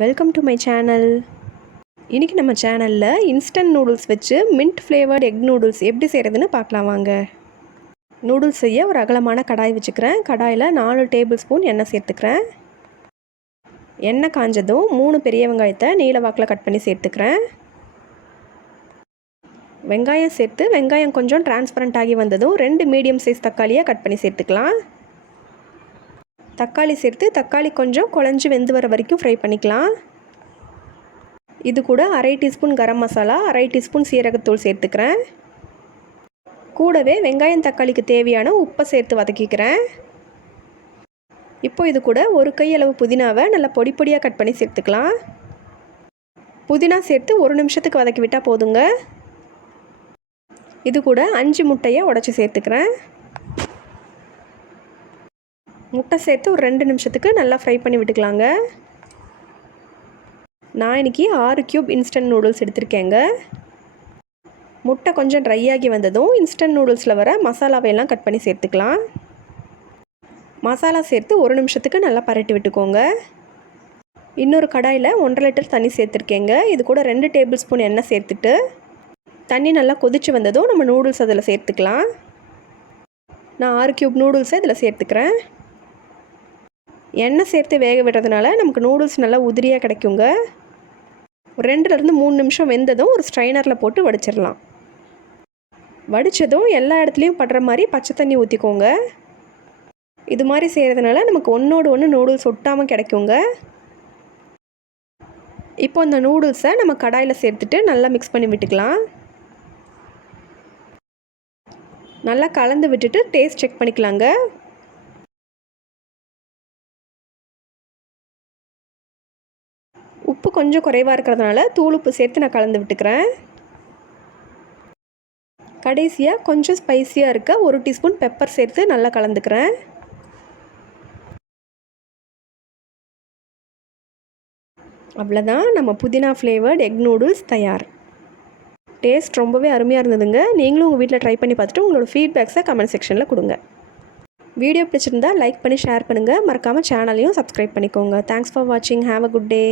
Welcome to my channel இன்றைக்கி நம்ம சேனலில் இன்ஸ்டன்ட் நூடுல்ஸ் வச்சு மின்ட் ஃப்ளேவர்ட் எக் நூடுல்ஸ் எப்படி செய்கிறதுன்னு பார்க்கலாம் வாங்க. நூடுல்ஸ் செய்ய ஒரு அகலமான கடாய் வச்சுக்கிறேன். கடாயில் நாலு டேபிள் ஸ்பூன் எண்ணெய் சேர்த்துக்கிறேன். எண்ணெய் காஞ்சதும் மூணு பெரிய வெங்காயத்தை நீல வாக்கில் கட் பண்ணி சேர்த்துக்கிறேன். வெங்காயம் சேர்த்து வெங்காயம் கொஞ்சம் டிரான்ஸ்பரண்ட் ஆகி வந்ததும் ரெண்டு மீடியம் சைஸ் தக்காளியாக கட் பண்ணி சேர்த்துக்கலாம். தக்காளி சேர்த்து தக்காளி கொஞ்சம் குழஞ்சி வெந்து வர வரைக்கும் ஃப்ரை பண்ணிக்கலாம். இது கூட அரை டீஸ்பூன் கரம் மசாலா அரை டீஸ்பூன் சீரகத்தூள் சேர்த்துக்கிறேன். கூடவே வெங்காயம் தக்காளிக்கு தேவையான உப்பை சேர்த்து வதக்கிக்கிறேன். இப்போ இது கூட ஒரு கையளவு புதினாவை நல்லா பொடி பொடியாக கட் பண்ணி சேர்த்துக்கலாம். புதினா சேர்த்து ஒரு நிமிஷத்துக்கு வதக்கி விட்டால் போதுங்க. இது கூட அஞ்சு முட்டையை உடச்சி சேர்த்துக்கிறேன். முட்டை சேர்த்து ஒரு ரெண்டு நிமிஷத்துக்கு நல்லா ஃப்ரை பண்ணி விட்டுக்கலாங்க. நான் இன்றைக்கி ஆறு க்யூப் இன்ஸ்டன்ட் நூடுல்ஸ் எடுத்திருக்கேங்க. முட்டை கொஞ்சம் ட்ரை ஆகி வந்ததும் இன்ஸ்டன்ட் நூடுல்ஸில் வர மசாலாவையெல்லாம் கட் பண்ணி சேர்த்துக்கலாம். மசாலா சேர்த்து ஒரு நிமிஷத்துக்கு நல்லா பரட்டி விட்டுக்கோங்க. இன்னொரு கடாயில் ஒன்றரை லிட்டர் தண்ணி சேர்த்துருக்கேங்க. இது கூட ரெண்டு டேபிள் ஸ்பூன் எண்ணெய் சேர்த்துட்டு தண்ணி நல்லா கொதித்து வந்ததும் நம்ம நூடுல்ஸ் அதில் சேர்த்துக்கலாம். நான் ஆறு க்யூப் நூடுல்ஸை இதில் சேர்த்துக்கிறேன். எண்ணெய் சேர்த்து வேக விடுறதுனால நமக்கு நூடுல்ஸ் நல்லா உதிரியாக கிடைக்குங்க. ஒரு ரெண்டுலேருந்து மூணு நிமிஷம் வெந்ததும் ஒரு ஸ்ட்ரைனரில் போட்டு வடிச்சிடலாம். வடித்ததும் எல்லா இடத்துலையும் படுற மாதிரி பச்சை தண்ணி ஊற்றிக்கோங்க இது மாதிரி செய்கிறதுனால நமக்கு ஒன்றோடு ஒன்று நூடுல்ஸ் ஒட்டாமல் கிடைக்குங்க. இப்போ அந்த நூடுல்ஸை நம்ம கடாயில் சேர்த்துட்டு நல்லா மிக்ஸ் பண்ணி விட்டுக்கலாம். நல்லா கலந்து விட்டுட்டு டேஸ்ட் செக் பண்ணிக்கலாங்க. உப்பு கொஞ்சம் குறைவாக இருக்கிறதுனால தூள் உப்பு சேர்த்து நான் கலந்து விட்டுக்கிறேன். கடைசியாக கொஞ்சம் ஸ்பைஸியாக இருக்க ஒரு டீஸ்பூன் பெப்பர் சேர்த்து நல்லா கலந்துக்கிறேன். அவ்வளோதான் நம்ம புதினா ஃப்ளேவர்ட் எக் நூடுல்ஸ் தயார். டேஸ்ட் ரொம்பவே அருமையாக இருந்ததுங்க. நீங்களும் உங்கள் வீட்டில் ட்ரை பண்ணி பார்த்துட்டு உங்களோட ஃபீட்பேக்ஸை கமெண்ட் செக்ஷனில் கொடுங்க. வீடியோ பிடிச்சிருந்தா லைக் பண்ணி ஷேர் பண்ணுங்கள் மறக்காமல் சேனலையும் சப்ஸ்கிரைப் பண்ணிக்கோங்க. தேங்க்ஸ் ஃபார் வாட்சிங் ஹாவ் அ குட் டே